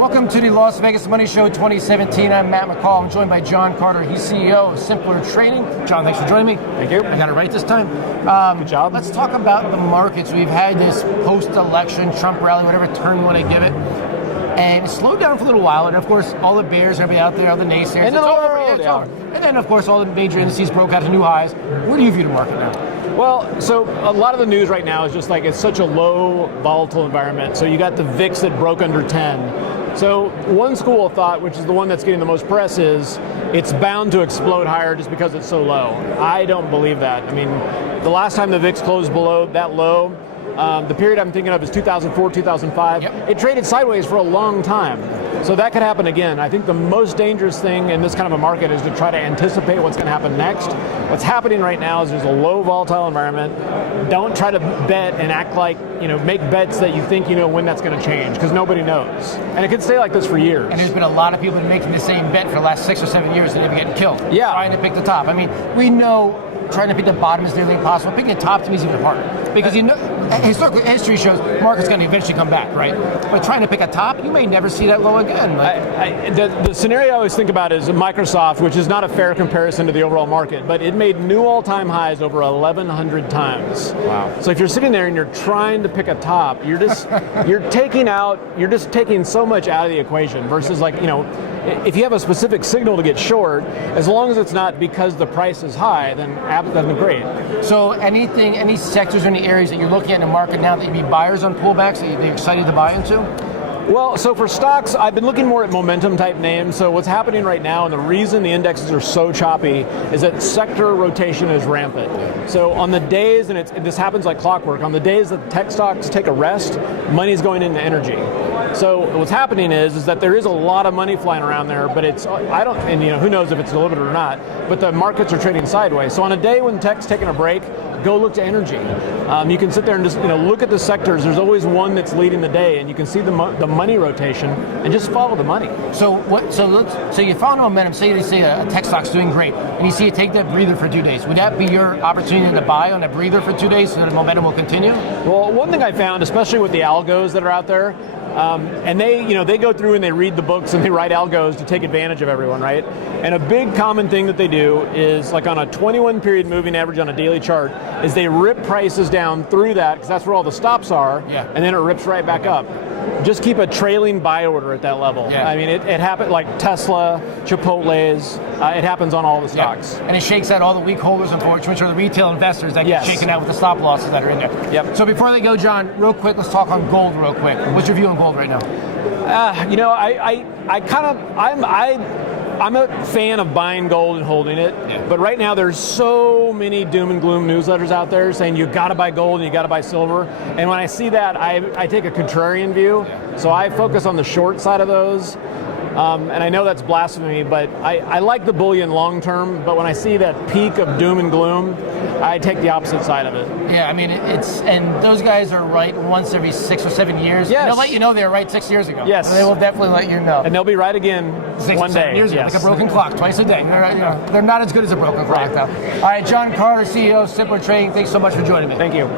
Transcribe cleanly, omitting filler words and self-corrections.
Welcome to the Las Vegas Money Show 2017. I'm Matt McCall. I'm joined by John Carter. He's CEO of Simpler Trading. John, thanks for joining me. Thank you. I got it right this time. Good job. Let's talk about the markets. We've had this post-election Trump rally, whatever term you want to give it. And it slowed down for a little while. And, of course, all the bears and everybody out there, all the naysayers. And over. And then, of course, all the major indices broke out to new highs. Where do you view the market now? Well, so a lot of the news right now is just like it's such a low volatile environment. So you got the VIX that broke under 10. So one school of thought, which is the one that's getting the most press, is it's bound to explode higher just because it's so low. I don't believe that. I mean, the last time the VIX closed below that low, the period I'm thinking of is 2004, 2005. Yep. It traded sideways for a long time. So that could happen again. I think the most dangerous thing in this kind of a market is to try to anticipate what's going to happen next. What's happening right now is there's a low volatile environment. Don't try to bet and act like, make bets that you think you know when that's going to change, because nobody knows. And it could stay like this for years. And there's been a lot of people making the same bet for the last 6 or 7 years and they've been getting killed. Yeah. Trying to pick the top. I mean, we know trying to pick the bottom is nearly impossible. Picking the top to me is even harder. Because historically, history shows market's going to eventually come back, right? But trying to pick a top, you may never see that low again. The scenario I always think about is Microsoft, which is not a fair comparison to the overall market, but it made new all-time highs over 1,100 times. Wow. So if you're sitting there and you're trying to pick a top, you're just taking so much out of the equation versus if you have a specific signal to get short, as long as it's not because the price is high, then that's great. So any sectors or any areas that you're looking at in the market now that you'd be buyers on pullbacks that you'd be excited to buy into? Well, so for stocks, I've been looking more at momentum type names. So what's happening right now, and the reason the indexes are so choppy, is that sector rotation is rampant. So on the days, and this happens like clockwork, on the days that tech stocks take a rest, money's going into energy. So what's happening is that there is a lot of money flying around there, but who knows if it's delivered or not, but the markets are trading sideways. So on a day when tech's taking a break, go look to energy. You can sit there and just look at the sectors. There's always one that's leading the day, and you can see the money rotation, and just follow the money. So you follow the momentum. Say a tech stock's doing great, and you see it take that breather for 2 days. Would that be your opportunity to buy on a breather for 2 days so the momentum will continue? Well, one thing I found, especially with the algos that are out there, and they go through and they read the books and they write algos to take advantage of everyone, right? And a big common thing that they do is, like on a 21 period moving average on a daily chart, is they rip prices down through that because that's where all the stops are, and then it rips right back up. Just keep a trailing buy order at that level. Yeah. I mean, it happened like Tesla, Chipotle's, it happens on all the stocks. Yeah. And it shakes out all the weak holders, unfortunately, which are the retail investors that get shaken out with the stop losses that are in there. Yep. So before they go, John, real quick, let's talk on gold real quick. What's your view on gold right now? I'm a fan of buying gold and holding it, but right now there's so many doom and gloom newsletters out there saying you got to buy gold and you got to buy silver. And when I see that, I take a contrarian view. So I focus on the short side of those. And I know that's blasphemy, but I like the bullion long term, but when I see that peak of doom and gloom, I take the opposite side of it. Yeah, I mean, and those guys are right once every 6 or 7 years. Yes. They'll let you know they were right 6 years ago. Yes. And they will definitely let you know. And they'll be right again 6 one or 7 day. years ago, like a broken clock, twice a day. They're not as good as a broken clock, though. All right, John Carter, CEO of Simpler Trading. Thanks so much for joining me. Thank you.